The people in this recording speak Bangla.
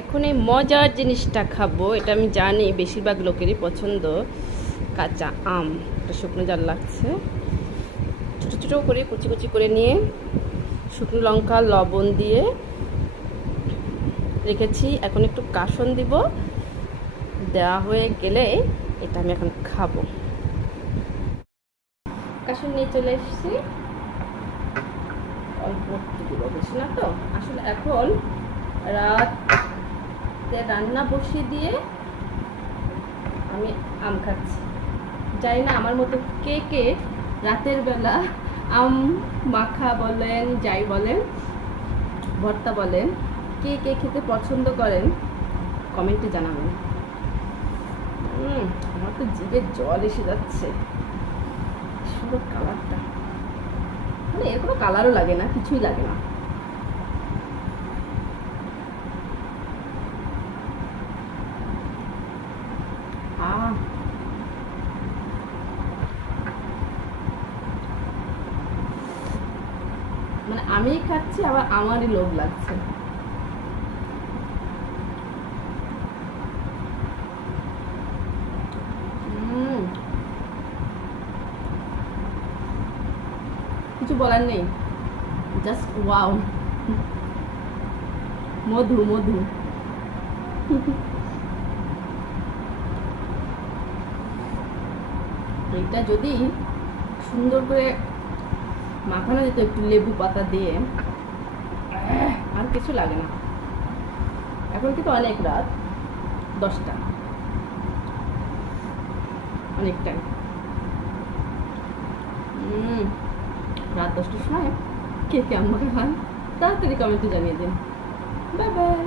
এখন এই মজার জিনিসটা খাবো। এটা আমি জানি বেশিরভাগ লোকেরই পছন্দ। কাঁচা আম, এটা শুকনো জাল লাগছে। ছোটো ছোটো করে কুচি কুচি করে নিয়ে শুকনো লঙ্কা লবণ দিয়ে রেখেছি। এখন একটু কাসন দিব, দেওয়া হয়ে গেলে এটা আমি এখন খাবো। কাসন নিয়ে চলে এসেছি, অল্প একটু দিব, বেশি না তো। আসলে এখন রাতে রান্না বসিয়ে দিয়ে আমি আম খাচ্ছি। জানি না আমার মতো কে কে রাতের বেলা আম মাখা বলেন, যাই বলেন, ভর্তা বলেন, কে কে খেতে পছন্দ করেন কমেন্টে জানাবেন। আমার তো জিভে জল এসে যাচ্ছে। সুন্দর কালারটা, মানে এর কোনো কালারও লাগে না, কিছুই লাগে না। মানে আমি খাচ্ছি, আবার আমারই লোভ লাগছে। কিছু বলার নেই, জাস্ট ওয়াও, মধু মধু। এটা যদি সুন্দর করে মাখানো যেত একটু লেবু পাতা দিয়ে, আর কিছু লাগে না। এখন কিন্তু অনেক রাত, 10টা, অনেকটাই। রাত 10টার সময় কে কে আমাকে খান তাড়াতাড়ি কমেন্টে জানিয়ে দিন। Bye bye.